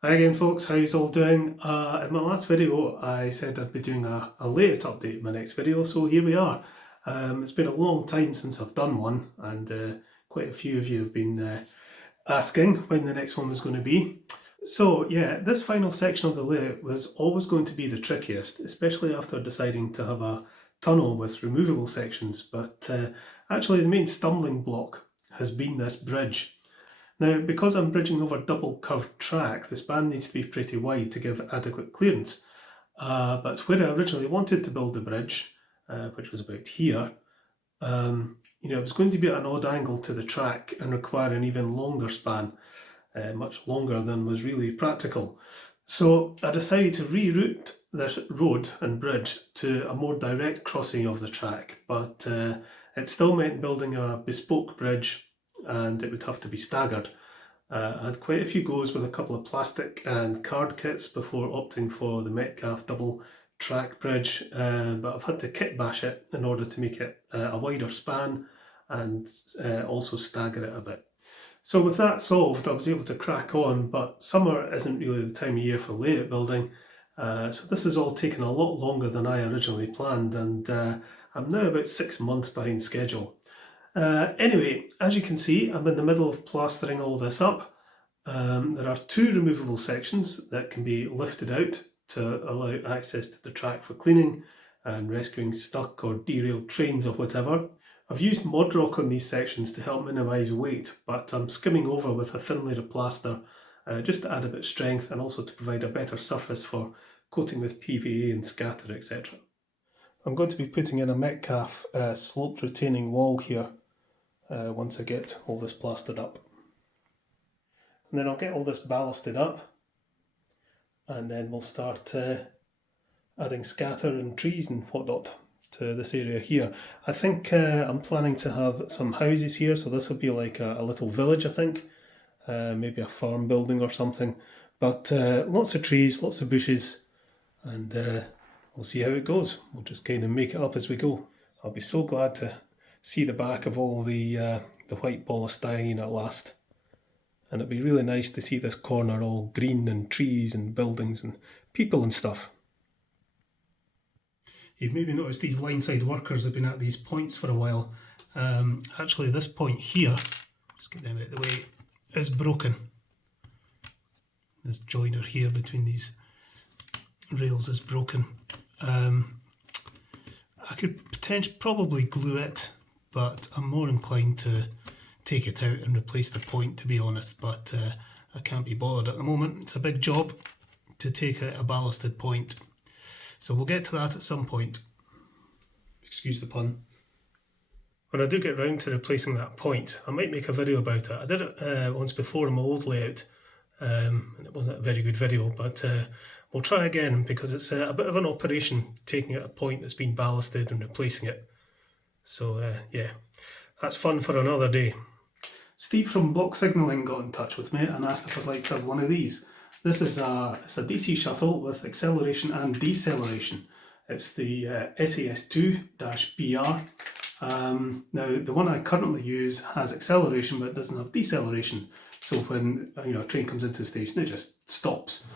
Hi again folks, how you all doing? In my last video I said I'd be doing a layout update in my next video, so here we are. It's been a long time since I've done one, and quite a few of you have been asking when the next one was going to be. So yeah, this final section of the layout was always going to be the trickiest, especially after deciding to have a tunnel with removable sections, but actually the main stumbling block has been this bridge. Now, because I'm bridging over double curved track, the span needs to be pretty wide to give adequate clearance. But where I originally wanted to build the bridge, which was about here, it was going to be at an odd angle to the track and require an even longer span, much longer than was really practical. So I decided to reroute this road and bridge to a more direct crossing of the track, but it still meant building a bespoke bridge, and it would have to be staggered. I had quite a few goes with a couple of plastic and card kits before opting for the Metcalf double track bridge, but I've had to kit bash it in order to make it a wider span and also stagger it a bit. So with that solved, I was able to crack on, but summer isn't really the time of year for layout building, so this has all taken a lot longer than I originally planned, and I'm now about 6 months behind schedule. Anyway, as you can see, I'm in the middle of plastering all this up. There are two removable sections that can be lifted out to allow access to the track for cleaning and rescuing stuck or derailed trains or whatever. I've used mod rock on these sections to help minimise weight, but I'm skimming over with a thin layer of plaster just to add a bit of strength and also to provide a better surface for coating with PVA and scatter, etc. I'm going to be putting in a Metcalf sloped retaining wall here once I get all this plastered up. And then I'll get all this ballasted up, and then we'll start adding scatter and trees and whatnot to this area here. I think I'm planning to have some houses here, so this will be like a little village, I think. Maybe a farm building or something. But lots of trees, lots of bushes, and we'll see how it goes. We'll just kind of make it up as we go. I'll be so glad to see the back of all the white polystyrene at last. And it'd be really nice to see this corner all green and trees and buildings and people and stuff. You've maybe noticed these line-side workers have been at these points for a while. Actually, this point here, just get them out of the way, is broken. This joiner here between these rails is broken. I could probably glue it, but I'm more inclined to take it out and replace the point, to be honest, but I can't be bothered at the moment. It's a big job to take out a ballasted point, so we'll get to that at some point. Excuse the pun. When I do get round to replacing that point, I might make a video about it. I did it once before in my old layout, and it wasn't a very good video, but we'll try again because it's a bit of an operation taking out a point that's been ballasted and replacing it. So yeah, that's fun for another day. Steve from Block Signalling got in touch with me and asked if I'd like to have one of these. This is it's a DC shuttle with acceleration and deceleration. It's the SAS2-BR. Now, the one I currently use has acceleration but doesn't have deceleration. So when a train comes into the station, it just stops.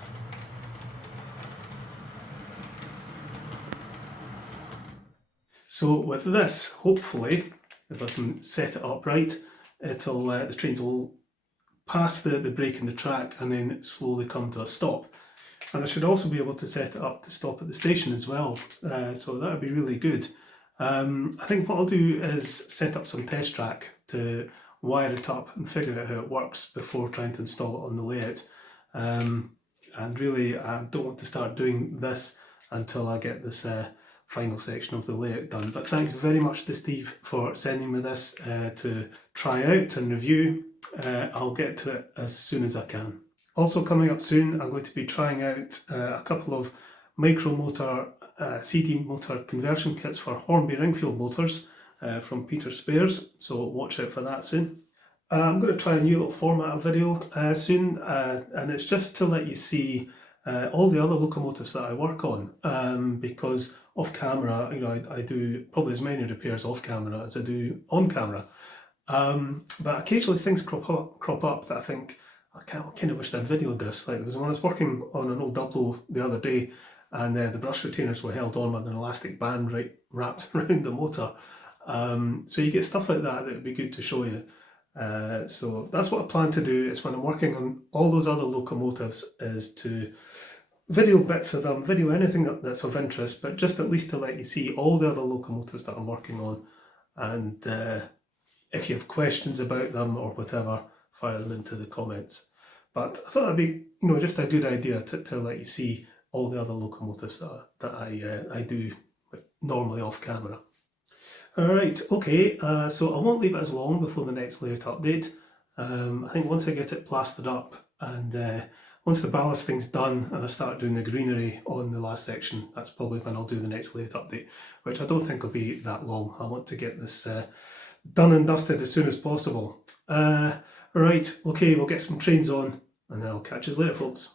So with this, hopefully, if I can set it up right, it'll the trains will pass the break in the track and then slowly come to a stop. And I should also be able to set it up to stop at the station as well, so that would be really good. I think what I'll do is set up some test track to wire it up and figure out how it works before trying to install it on the layout. And really, I don't want to start doing this until I get this final section of the layout done. But thanks very much to Steve for sending me this to try out and review. I'll get to it as soon as I can. Also coming up soon, I'm going to be trying out a couple of micromotor CD motor conversion kits for Hornby Ringfield motors from Peter Spares, so watch out for that soon. I'm going to try a new little format of video soon, and it's just to let you see all the other locomotives that I work on, because off camera, I do probably as many repairs off camera as I do on camera. But occasionally things crop up that I think I kind of wished I'd videoed this. Like, there was when I was working on an old Duplo the other day, and the brush retainers were held on with an elastic band wrapped around the motor. So you get stuff like that would be good to show you. So that's what I plan to do, is when I'm working on all those other locomotives, is to video bits of them, video anything that's of interest, but just at least to let you see all the other locomotives that I'm working on. And if you have questions about them or whatever, fire them into the comments. But I thought that'd be, just a good idea to let you see all the other locomotives that I do normally off camera. Alright, okay, so I won't leave it as long before the next layout update. I think once I get it plastered up, and once the ballasting's done and I start doing the greenery on the last section, that's probably when I'll do the next layout update, which I don't think will be that long. I want to get this done and dusted as soon as possible. Right, okay, we'll get some trains on, and then I'll catch you later, folks.